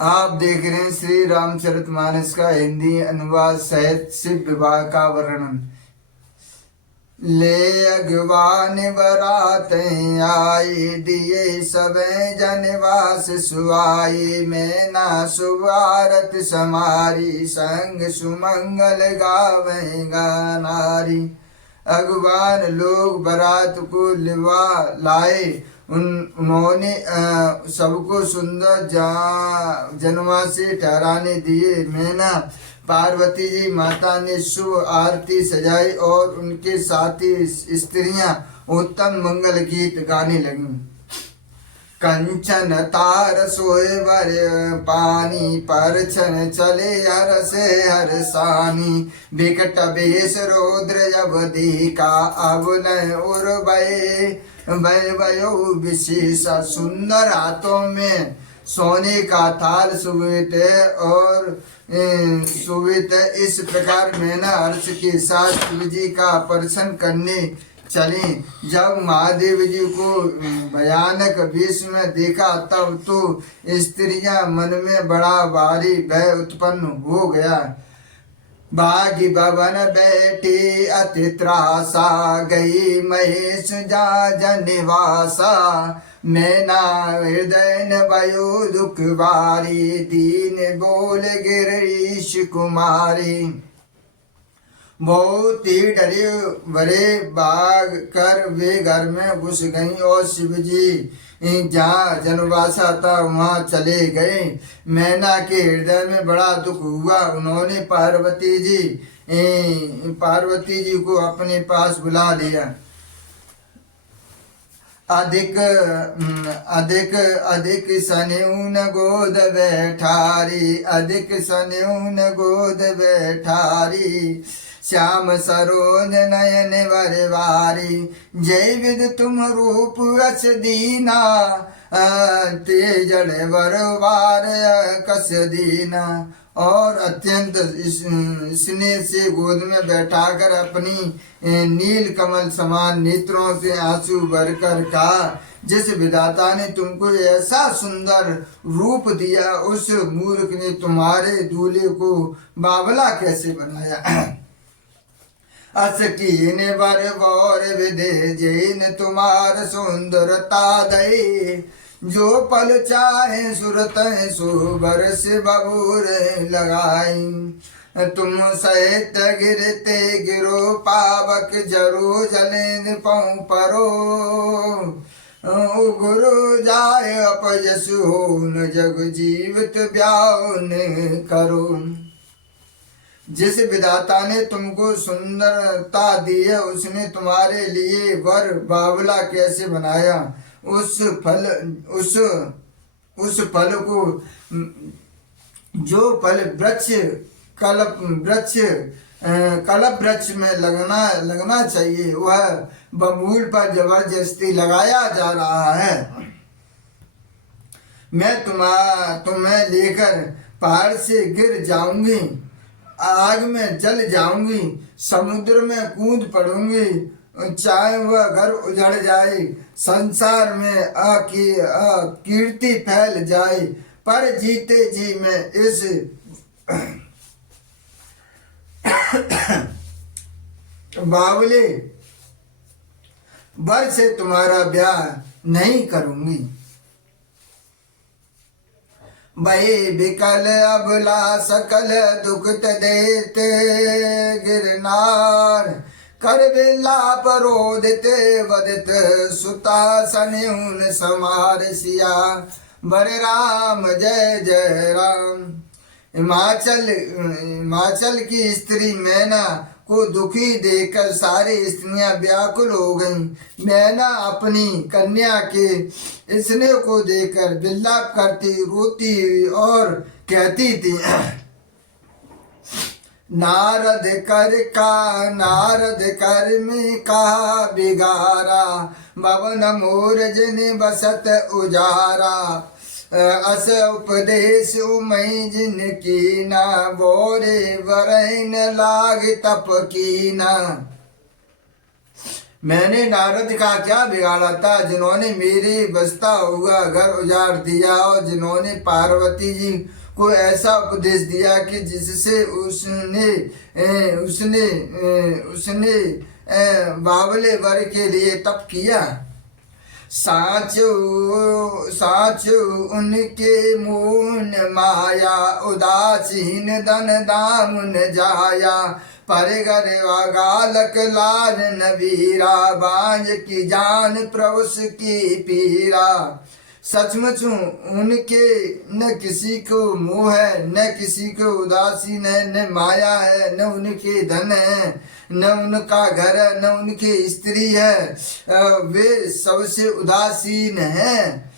आप देख रहे हैं श्री रामचरितमानस का हिंदी अनुवाद सहित शिव विवाह का वर्णन। ले अगवान बरात आई दिए सबे जनवास सुआई में ना सुवारत समारी संग सुमंगल गावेगा नारी। अगवान लोग बारात को लिवा लाए। उन्होंने सबको सुंदर जनवासी ठहराने दिए। मैना पार्वती जी माता ने शुभ आरती सजाई और उनके साथी स्त्रियां उत्तम मंगल गीत गाने लगीं। कंचन तार सोए वर पानी पर छन चले हर से हर सानी। बिकट बेस रौद्र अवधि का अवल उर भयो विशेष। सुंदर हाथों में सोने का थाल सुवित और सुवित। इस प्रकार मैना हर्ष के साथ शिव जी का दर्शन करने चले। जब महादेव जी को भयानक वेश में देखा तब तो स्त्रियां मन में बड़ा भारी भय उत्पन्न हो गया। बागी भवन बैठी अति त्रासा गई महेश जा जनिवासा। मैना हृदय न भयो दुख बारी दीन बोल गिरीश कुमारी। बहुत ही डरे बड़े भाग कर वे घर में घुस गईं और शिव जी जहाँ जनवासा था वहाँ चले गए। मैना के हृदय में बड़ा दुख हुआ। उन्होंने पार्वती जी को अपने पास बुला लिया। अधिक अधिक सन्यून गोद बैठारी। अधिक सन्यून गोद बैठारी। श्याम सरोज नयन वरवारी। जय विद तुम रूप अस दीना तेजड़ वरवार कस दीना। और अत्यंत स्नेह से गोद में बैठाकर अपनी नील कमल समान नेत्रों से आंसू भरकर कहा, जिस विधाता ने तुमको ऐसा सुंदर रूप दिया उस मूर्ख ने तुम्हारे दूल्हे को बावला कैसे बनाया। अस कीन बर बौर विदे जैन तुम्हार सुंदरता दई। जो पल चाहे सुरत सो बरस बबूर लगाई। तुम सहित गिरते गिरो पावक जरो जलेन पौ परो। गुरु जाय अपयस हो न जग जीवित ब्याह करो। जिस विधाता ने तुमको सुंदरता दी है उसने तुम्हारे लिए वर बावला कैसे बनाया। उस फल को जो फल कल्प वृक्ष में लगना चाहिए वह बबूल पर जबरदस्ती लगाया जा रहा है। मैं तुम्हें लेकर पहाड़ से गिर जाऊंगी, आग में जल जाऊंगी, समुद्र में कूद पड़ूंगी। चाहे वह घर उजड़ जाए, संसार में कीर्ति फैल जाए, पर जीते जी मैं इस बावले वर से तुम्हारा ब्याह नहीं करूंगी। भई बिकल अबला सकल दुखत देते गिरनार। कर बेला परोदित वदित सुता सन्यून समार सिया। बरे राम जय जय राम। हिमाचल की स्त्री मैना को दुखी देखकर सारी स्त्रियां व्याकुल हो गईं। मैना अपनी कन्या के स्नेह को देखकर विलाप करती रोती और कहती थी, नारद कर में कहा बिगारा। भवन मोर जिन बसत उजारा। अस उपदेश उमई जिन कीना। बोरे वरैन लाग तप कीना। मैंने नारद का क्या बिगाड़ा था, जिन्होंने मेरे बसता हुआ घर उजाड़ दिया और जिन्होंने पार्वती जी को ऐसा उपदेश दिया कि जिससे उसने बावले वर के लिए तप किया। साचो साचो उनके मून माया, उदासीन धन दामुन जाया। पर गरवा गालक लाल नबीरा, बांझ की जान प्रभुस की पीरा। सचमुच उनके न किसी को मोह है, न किसी को उदासीन है, न माया है, न उनके धन है, न उनका घर है, न उनकी स्त्री है। वे सबसे उदासीन हैं।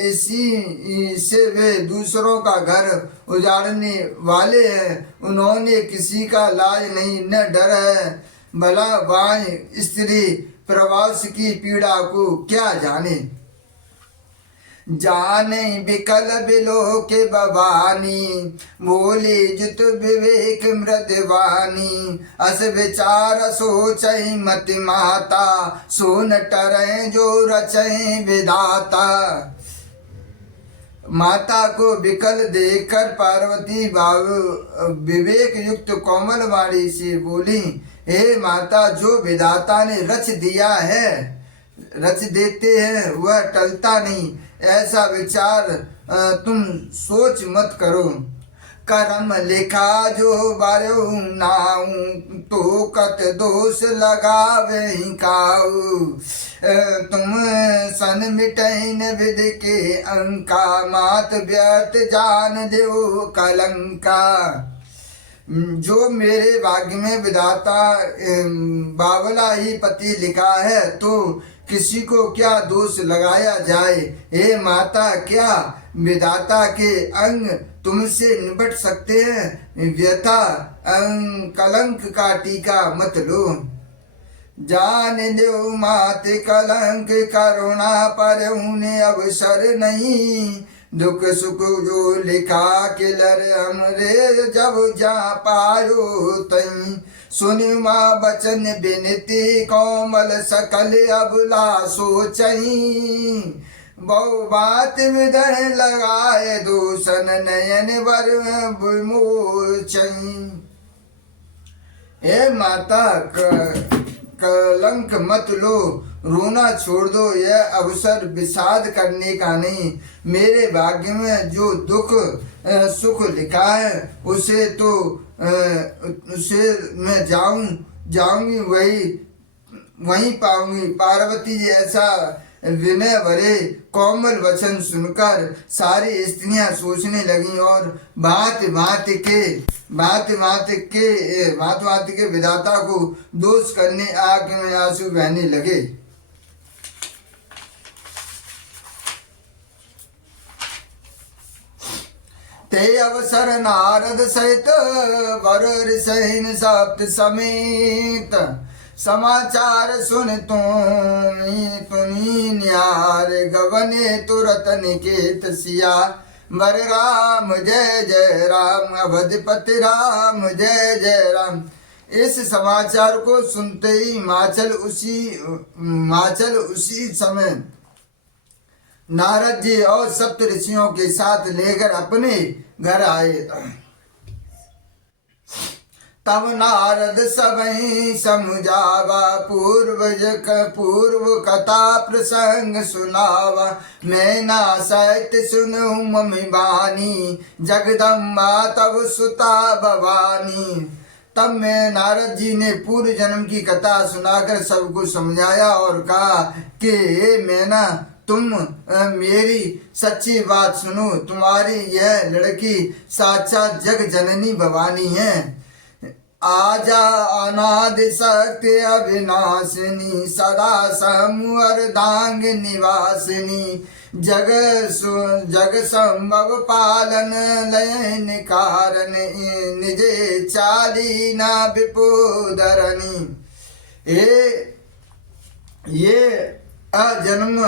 इसी से वे दूसरों का घर उजाड़ने वाले हैं। उन्होंने किसी का लाज नहीं, न डर है। भला बाई स्त्री प्रवास की पीड़ा को क्या जाने। जाने बिकल बिलो के बवानी, बोली जुत विवेक मृदवानी। अस विचार सोचई मति माता, सोन टरे जो रचई विधाता। माता को विकल देखकर पार्वती बाबू विवेक युक्त कोमल वाणी से बोली, हे माता, जो विधाता ने रच दिया है, रच देते हैं, वह टलता नहीं। ऐसा विचार तुम सोच मत करो। कर्म लिखा जो बारो नाऊ, तो कत दोष लगावे काऊ। तुम सन मिटैन विध के अंका, मात व्यर्थ जान दो कलंका। जो मेरे भाग्य में विधाता बावला ही पति लिखा है, तो किसी को क्या दोष लगाया जाए। हे माता, क्या विधाता के अंग तुमसे निपट सकते हैं। व्यथा कलंक का टीका मत लो। जान दो मात कलंक, करुणा पर उन्हें अवसर नहीं। दुख सुख जो लिखा किलर हमरे, जब जा पायो तई। सुन माँ बचन बिनती, कोमल सकल अबला सोचई। बहु बात विदह लगाए, दूषण नयन वर विमोचई। हे माता, कलंक मत लो, रोना छोड़ दो। यह अवसर विषाद करने का नहीं। मेरे भाग्य में जो दुख सुख लिखा है, उसे मैं जाऊंगी वहीं पाऊंगी। पार्वती जी ऐसा विनय भरे कोमल वचन सुनकर सारी स्त्रियां सोचने लगी और भांति भांति के विधाता को दोष करने आंख में आंसू बहने लगे। ते अवसर नारद सहित वर ऋषिन सप्त समेत, समाचार सुन तुनी न्यार। गवने तुरत निकेत सिया, वर राम जय जय राम। अवधपति राम जय जय राम। इस समाचार को सुनते ही माचल उसी समय नारद जी और सप्त ऋषियों के साथ लेकर अपने घर आए। तब नारद सबहीं समुझावा, पूर्व कथा प्रसंग सुनावा। मैं ना सत्य सुनूं ममि बानी, जगदम्बा तब सुता भवानी। तब मैं नारद जी ने पूर्व जन्म की कथा सुनाकर सबको समझाया और कहा कि मैना, तुम मेरी सच्ची बात सुनो। तुम्हारी यह लड़की साक्षात जग जननी भवानी है। आजा अनादि शक्ति अविनाशिनी, सदा समर्धांग निवासिनी। जग संभव पालन लयन कारण, निजे चालीना विपुधरणी। ये अजन्म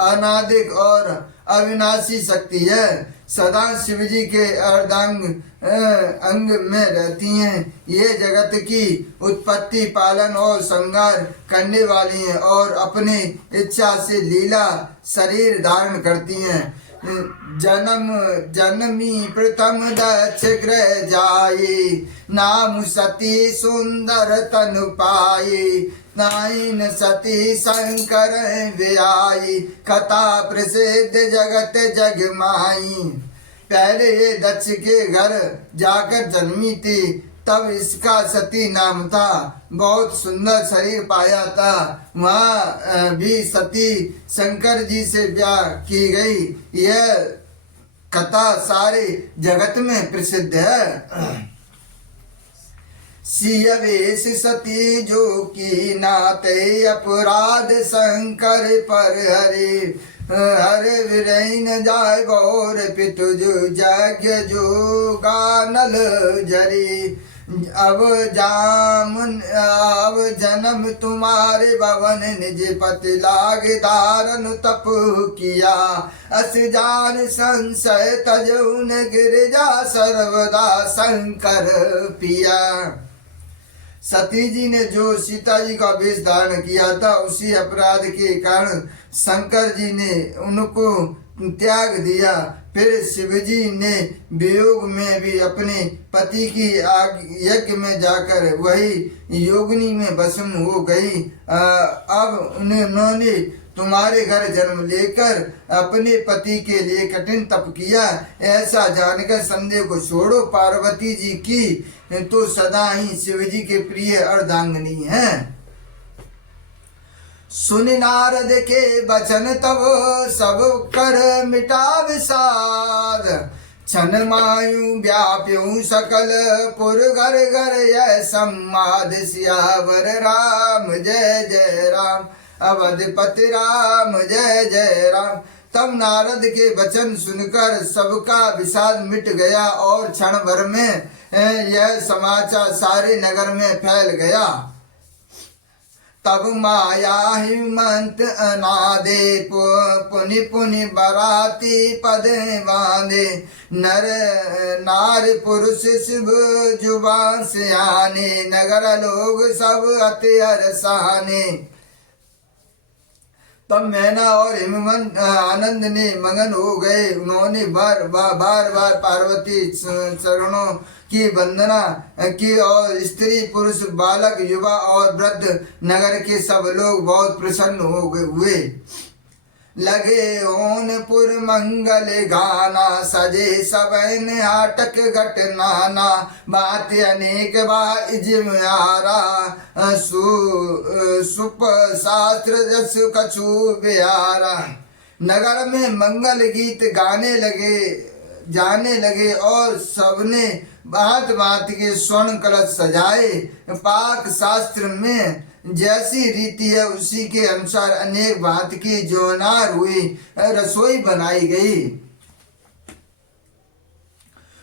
अनादिक और अविनाशी शक्ति है, सदा शिव जी के अर्धांग अंग में रहती हैं। ये जगत की उत्पत्ति, पालन और संहार करने वाली हैं और अपने इच्छा से लीला शरीर धारण करती हैं। जन्म जन्मी प्रथम दक्ष गृह जाए, नाम सती सुंदर तनु पाए, नाइन सती शंकर व्याई, कथा प्रसिद्ध जगत जग माई। पहले ये दक्ष के घर जाकर जन्मी थी, तब इसका सती नाम था। बहुत सुंदर शरीर पाया था। वहाँ भी सती शंकर जी से ब्याह की गई। यह कथा सारे जगत में प्रसिद्ध है। सियवेश सती जो की नाते, अपराध शंकर पर हरे, हर वीरैन जाय गौर पितु जो यज्ञ जो गानल जरी। अब जन्म तुम्हारे भवन, निज पति लाग धारण तप किया, अस जान संशय तजउन गिरजा, सर्वदा शंकर पिया। सती जी ने जो सीता जी का वेश धारण किया था, उसी अपराध के कारण शंकर जी ने उनको त्याग दिया। फिर शिव जी ने वियोग में भी अपने पति की यज्ञ में जाकर वही योगिनी में भस्म हो गई। अब उन्होंने तुम्हारे घर जन्म लेकर अपने पति के लिए कठिन तप किया। ऐसा जानकर संदेह को छोड़ो, पार्वती जी की तो सदा ही शिव जी के प्रिय अर्धांगिनी हैं। सुन नारद के बचन तब सब कर मिटा विषाद, छन मायु व्याप्यु सकल पुर घर घर, यह सम्माद सियावर राम जय जय राम, अवधपति राम जय जय राम। तब नारद के वचन सुनकर सबका विषाद मिट गया और क्षण भर में यह समाचार सारे नगर में फैल गया। तब माया हिमंत अनादे, पुनि पुनि बराती पद बांधे, नर नार पुरुष शिव जुबान से आने, नगर लोग सब अति हर्षाने। तब मैना और हिमवंत आनंद ने मगन हो गए। उन्होंने बार बार पार्वती चरणों की वंदना की और स्त्री पुरुष बालक युवा और वृद्ध नगर के सब लोग बहुत प्रसन्न हो हुए। लगे ओनपुर मंगल गाना, सजे सबैन हाटक घट नाना, बात अनेक बारा, सुप शास्त्र जस कछु बिहारा। नगर में मंगल गीत जाने लगे और सबने भांत भांत के स्वर्ण कलश सजाए। पाक शास्त्र में जैसी रीति है उसी के अनुसार अनेक भांत की जोनार हुई रसोई बनाई गई।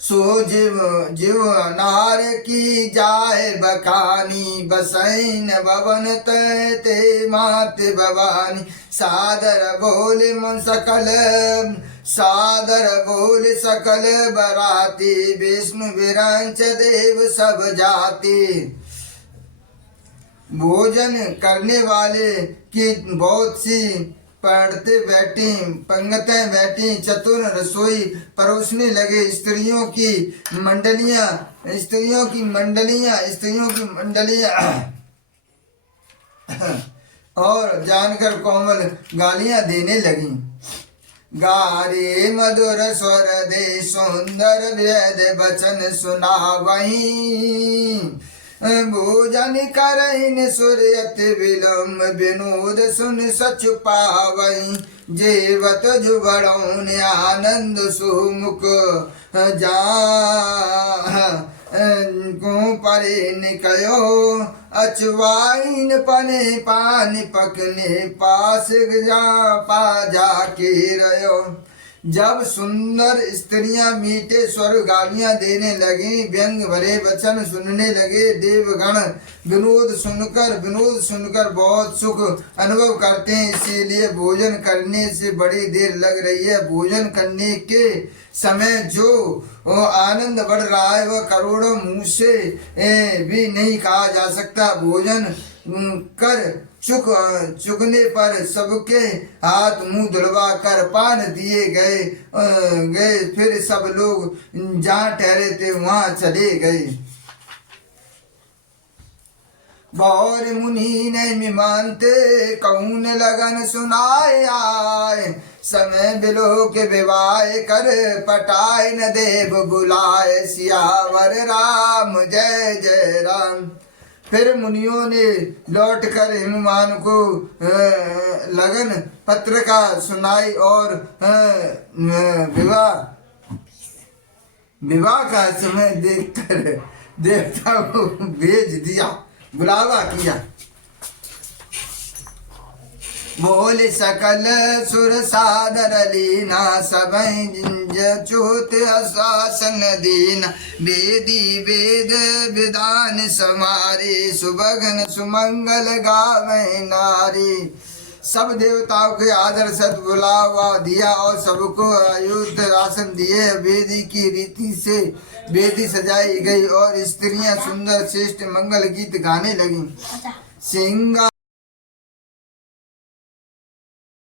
सो जीव नार की जाए बखानी, बसैन भवन ते मात भवानी, सादर बोल सकल बराती, विष्णु विरंच देव सब जाति। भोजन करने वाले की बहुत सी पंगतें बैठी चतुर रसोई परोसने लगे। स्त्रियों की मंडलियां और जानकर कोमल गालियां देने लगी। गारे मधुर स्वर दे सुंदर वेद वचन सुनावहीं, भोजन करहिन सूर्यत विलम्ब, विनोद सुन सच पावहीं, जेवत जुबड़ौन आनंद सुमुख जा को परे निकयो, अचवाइन पने पानी पकने पास जा पा जाके रयो। जब सुंदर स्त्रियां मीठे स्वर गालियां देने लगी, व्यंग भरे वचन सुनने लगे, देवगण विनोद सुनकर बहुत सुख अनुभव करते हैं। इसीलिए भोजन करने से बड़ी देर लग रही है। भोजन करने के समय जो आनंद बढ़ रहा है वह करोड़ों मुंह से भी नहीं कहा जा सकता। भोजन कर चुकने पर सबके हाथ मुंह धुलवा कर पान दिए गए। फिर सब लोग जहाँ ठहरे थे वहाँ चले गए। बौर मुनि नहीं मानते, कौन लगन सुनाए आए, समय बिलो के विवाह कर पटाए न देव बुलाए, सियावर राम जय जय राम। फिर मुनियों ने लौटकर हनुमान को लगन पत्रिका सुनाई और विवाह का समय देखकर देवता को भेज दिया, बुलावा किया। बोले सकल सुर सादर लीना, सबई चोत आसन दीना, वेदी वेद विधान समारे, सुभगन सुमंगल गावे नारी। सब देवताओं के आदर सत बुलावा दिया और सबको आयुध आसन दिए। वेदी की रीति से वेदी सजाई गई और स्त्रियां सुंदर श्रेष्ठ मंगल गीत गाने लगी। सिंगा